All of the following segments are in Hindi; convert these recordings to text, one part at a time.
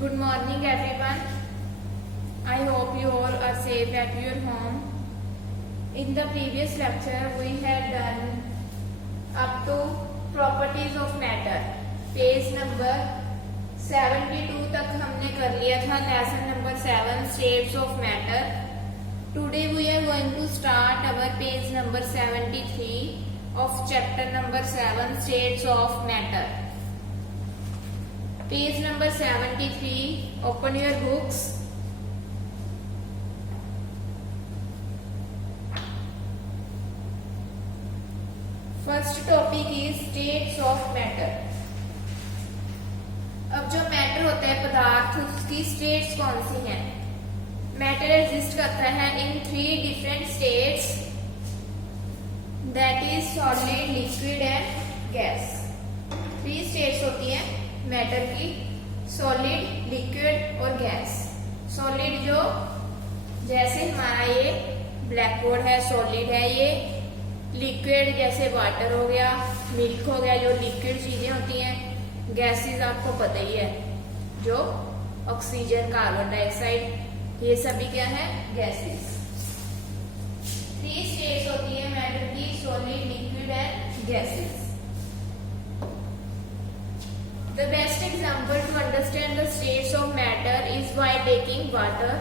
Good morning everyone. I hope you all are safe at your home. In the previous lecture we had done up to properties of matter. Page number 72 तक हमने कर लिया था. Lesson number 7 states of matter. Today we are going to start our page number 73 of chapter number 7 states of matter. Page number 73. Open your books. First topic is states of matter. अब जो मैटर होता है पदार्थ, उसकी स्टेट्स कौन सी हैं? मैटर एग्जिस्ट करता है इन 3 different states, that is solid, liquid and gas. 3 states होती हैं मैटर की: सॉलिड, लिक्विड और गैस. सॉलिड जो जैसे हमारा ये ब्लैक बोर्ड है, सॉलिड है ये. लिक्विड जैसे वाटर हो गया, मिल्क हो गया, जो लिक्विड चीजें होती हैं. गैसेस आपको पता ही है, जो ऑक्सीजन, कार्बन डाइऑक्साइड, ये सभी क्या है? गैसेस. 3 स्टेट्स होती है मैटर की: solid, liquid and gases. The best example to understand the states of matter is by taking water.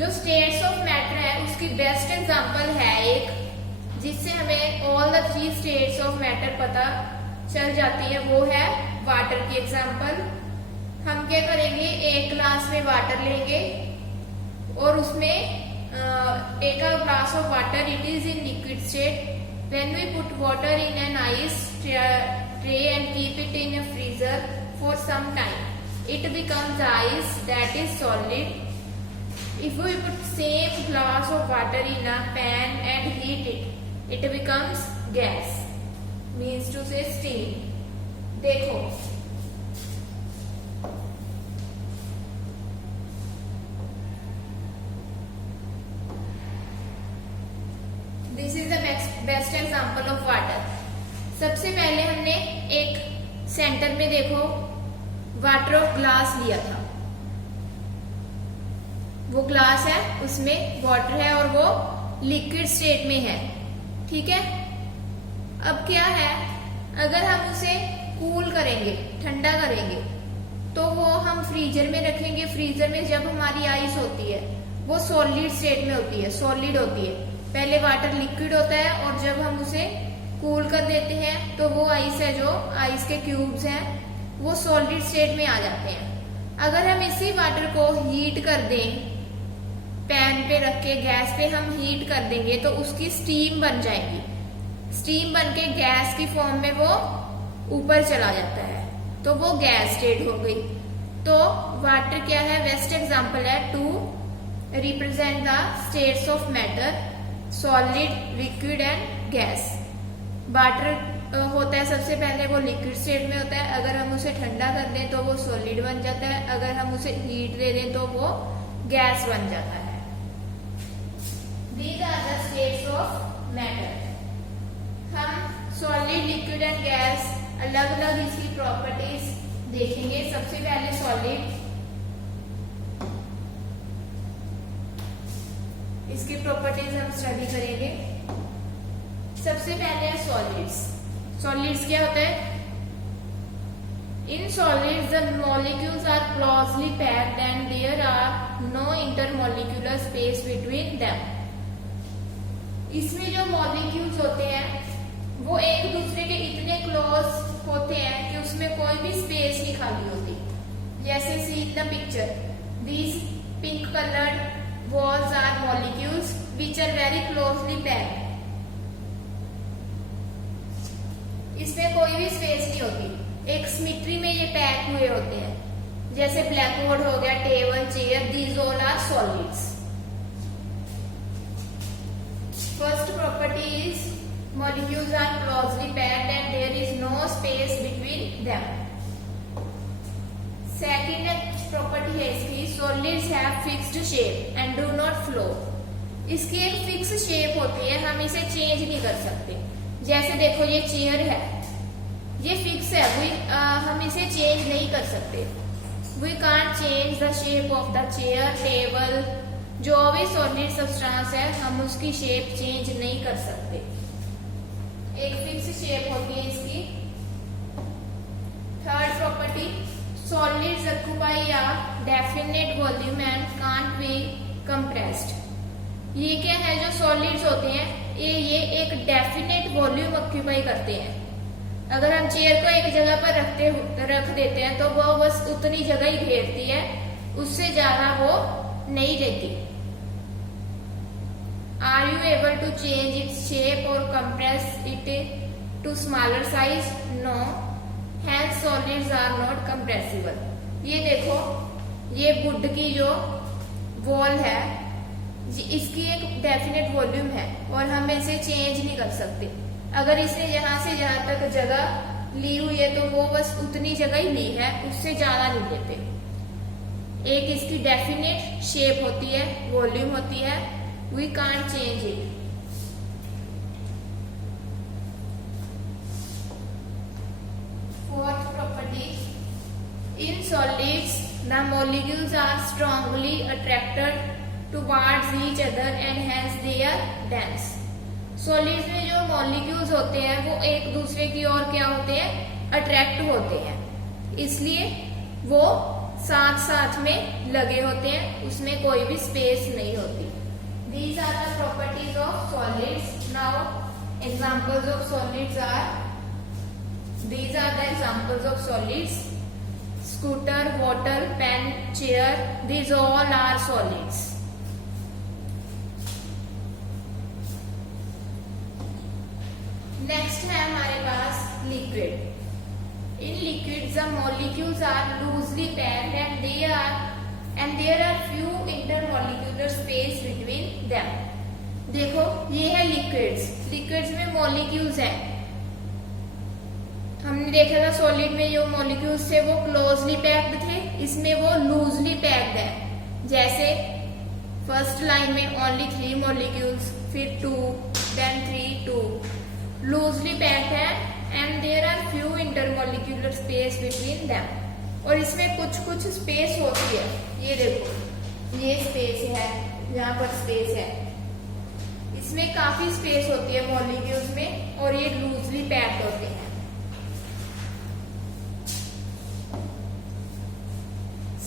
जो states of matter है उसकी बेस्ट एग्जाम्पल है एक, जिससे हमें all the 3 states of matter पता चल जाती है, वो है वाटर की एग्जाम्पल. हम क्या करेंगे, एक ग्लास में वाटर लेंगे और उसमें take a glass of water, it is in liquid state. When we put water in an ice tray and keep it in a freezer for some time, it becomes ice, that is solid. If we put same glass of water in a pan and heat it, it becomes gas, means to say steam. देखो this is the best example of water. सबसे पहले हमने एक सेंटर में देखो वाटर ऑफ ग्लास लिया था. वो ग्लास है, उसमें वाटर है और वो लिक्विड स्टेट में है. ठीक है. अब क्या है, अगर हम उसे कूल करेंगे, ठंडा करेंगे, तो वो हम फ्रीजर में रखेंगे. फ्रीजर में जब हमारी आइस होती है वो सॉलिड स्टेट में होती है, सॉलिड होती है. पहले वाटर लिक्विड होता है और जब हम उसे कूल कर देते हैं तो वो आइस है, जो आइस के क्यूब्स हैं, वो सॉलिड स्टेट में आ जाते हैं. अगर हम इसी वाटर को हीट कर दें, पैन पे रख के गैस पे हम हीट कर देंगे, तो उसकी स्टीम बन जाएगी. स्टीम बन के गैस की फॉर्म में वो ऊपर चला जाता है, तो वो गैस स्टेट हो गई. तो वाटर क्या है? बेस्ट एग्जाम्पल है to represent the states of matter: solid, liquid and gas. Water होता है सबसे पहले, वो लिक्विड स्टेट में होता है. अगर हम उसे ठंडा कर दें तो वो सॉलिड बन जाता है. अगर हम उसे हीट दे दें तो वो गैस बन जाता है. These are the states of matter. हम सॉलिड, लिक्विड एंड गैस अलग अलग इसकी प्रॉपर्टीज देखेंगे. सबसे पहले सॉलिड, इसकी प्रॉपर्टीज हम स्टडी करेंगे. सबसे पहले है सॉलिड्स. सॉलिड्स क्या होता है? In solids the molecules are closely packed and there are no intermolecular space between them. इसमें जो मॉलिक्यूल्स होते हैं वो एक दूसरे के इतने क्लोज होते हैं कि उसमें कोई भी स्पेस नहीं खाली होती. जैसे see in the picture, these pink coloured walls are molecules which are very closely packed. इसमें कोई भी स्पेस नहीं होती, एक सिमेट्री में ये पैक हुए होते हैं. जैसे ब्लैक बोर्ड हो गया, table, chair, these all are solids. First property is molecules are closely packed and there is no space between them. Second property है इसकी, solids have fixed shape and do not flow. इसकी एक फिक्स शेप होती है, हम इसे चेंज नहीं कर सकते. जैसे देखो ये चेयर है, ये फिक्स है, हम इसे चेंज नहीं कर सकते। We can't change the shape of the chair, table, जो भी सॉलिड सब्सटेंस है हम उसकी शेप चेंज नहीं कर सकते। एक फिक्स शेप होती है इसकी। Third property, solids occupy a definite volume and can't be compressed. ये क्या है, जो सॉलिड्स होते हैं ये एक डेफिनेट वॉल्यूम ऑक्यूपाई करते हैं। अगर हम चेयर को एक जगह पर रख देते हैं तो वो बस उतनी जगह ही घेरती है, उससे ज्यादा वो नहीं लेती। Are you able to change its shape और compress it to smaller size? No, hence solids are not compressible. ये देखो, ये वुड की जो वॉल है इसकी एक डेफिनेट वॉल्यूम है और हम इसे चेंज नहीं कर सकते। अगर इसने यहाँ से जहां तक जगह ली हुई है तो वो बस उतनी जगह ही ली है, उससे ज्यादा नहीं लेते। एक इसकी डेफिनेट शेप होती है, वॉल्यूम होती है, we can't change it. Fourth property, in solids the molecules are strongly attracted towards each other and hence they are dense. Solids में जो मॉलिक्यूल्स होते हैं वो एक दूसरे की ओर क्या होते हैं, अट्रैक्ट होते हैं, इसलिए वो साथ साथ में लगे होते हैं, उसमें कोई भी स्पेस नहीं होती। These are the properties of solids. Now examples of solids are, these are the examples of solids: scooter, bottle, pen, chair. These all are solids. Next है हमारे पास liquid. In liquids the molecules are loosely packed and there are few intermolecular space between them. देखो, ये है लिक्विड्स। लिक्विड्स में मॉलिक्यूल्स हैं। हमने देखा था सॉलिड में जो मॉलिक्यूल्स थे वो क्लोजली पैक्ड थे, इसमें वो लूजली पैक्ड है। जैसे फर्स्ट लाइन में ओनली 3 मॉलिक्यूल्स, फिर 2, देन 3, 2, लूजली पैक्ड है and there are few intermolecular space between them. और इसमें कुछ कुछ स्पेस होती है। ये देखो, ये स्पेस है, यहाँ पर स्पेस है, इसमें काफी स्पेस होती है मॉलिक्यूल्स में और ये लूजली पैक्ड होते हैं।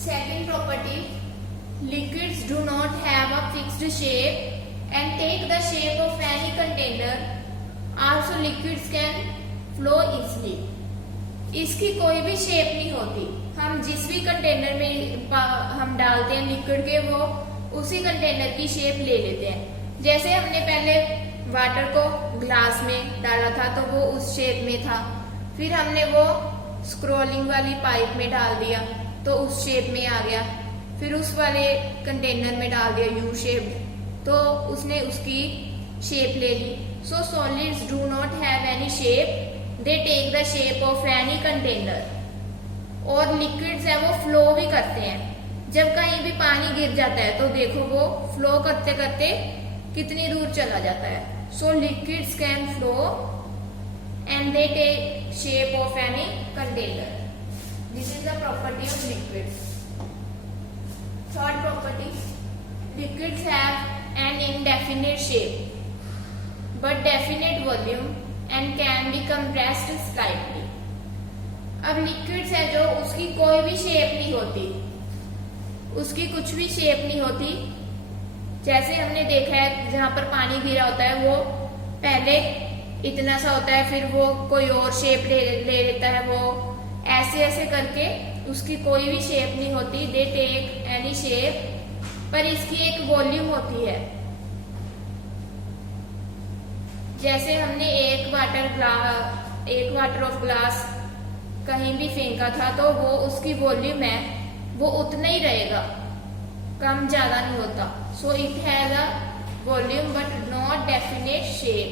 Second property, liquids do not have a fixed shape and take the shape of any container. Also liquids can flow easily. इसकी कोई भी शेप नहीं होती। हम जिस भी कंटेनर में हम डालते हैं लिक्विड के, वो उसी कंटेनर की शेप ले लेते हैं। जैसे हमने पहले वाटर को ग्लास में डाला था तो वो उस शेप में था, फिर हमने वो स्क्रोलिंग वाली पाइप में डाल दिया तो उस शेप में आ गया, फिर उस वाले कंटेनर में डाल दिया यू शेप तो उसने उसकी शेप ले ली। So solids do not have any shape, they take the shape of any container. और लिक्विड्स है वो फ्लो भी करते हैं। जब कहीं भी पानी गिर जाता है तो देखो वो फ्लो करते करते कितनी दूर चला जाता है। So liquids can flow and they take shape of any container. This is the property of liquids. Third property, liquids have an indefinite shape but definite volume and can be compressed slightly. अब लिक्विड्स है जो उसकी कोई भी शेप नहीं होती, उसकी कुछ भी शेप नहीं होती। जैसे हमने देखा है जहां पर पानी गिरा होता है वो पहले इतना सा होता है, फिर वो कोई और शेप ले लेता है, वो ऐसे ऐसे करके उसकी कोई भी शेप नहीं होती। दे टेक एनी शेप, पर इसकी एक वॉल्यूम होती है। जैसे हमने एक वाटर ऑफ ग्लास कहीं भी फेंका था तो वो उसकी वॉल्यूम है वो उतना ही रहेगा, कम ज्यादा नहीं होता। So it has a volume but not definite shape.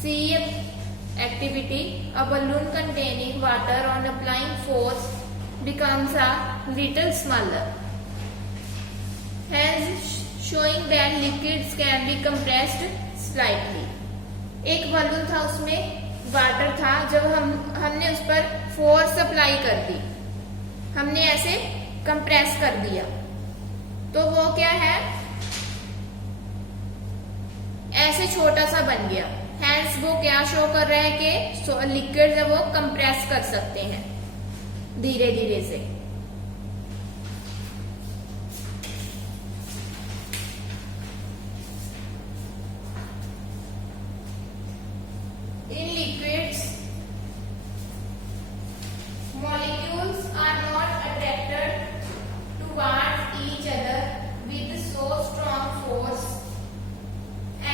See activity, a balloon containing water on applying force becomes a little smaller, hence showing that liquids can be compressed slightly. एक बलून था, उसमें वाटर था, जब हमने उस पर फोर्स अप्लाई मोटाई कर दी, हमने ऐसे कंप्रेस कर दिया, तो वो क्या है, ऐसे छोटा सा बन गया। हैंस वो क्या शो कर रहा है कि लिक्विड है वो कंप्रेस कर सकते हैं धीरे धीरे से। In liquids, molecules are not attracted towards each other with so strong force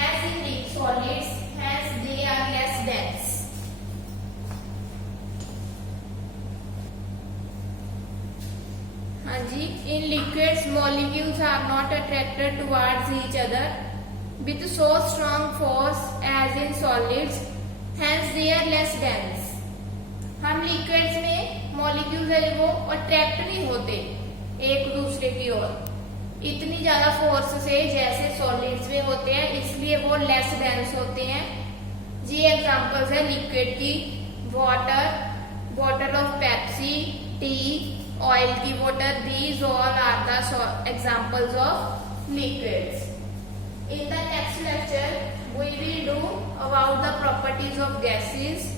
as in solids, hence they are less dense. हाँ जी, in liquids molecules are not attracted towards each other with so strong force as in solids, hence they are less dense. हम लिक्विड्स में मॉलिक्यूल्स है वो अट्रैक्ट नहीं होते एक दूसरे की ओर इतनी ज्यादा फोर्स से जैसे सॉलिड्स में होते हैं, इसलिए वो लेस डेंस होते हैं। जी एग्जांपल्स है लिक्विड की, water, bottle of Pepsi, tea, oil की बोतल, these all are the examples of liquids. In the next lecture, we will do about the properties of gases.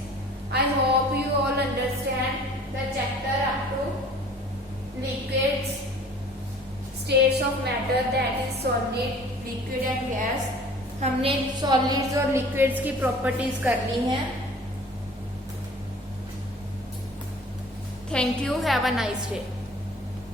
I hope you all understand the chapter up to liquids, states of matter, that is solid, liquid and gas. हमने solids और liquids की properties कर ली हैं। Thank you. Have a nice day.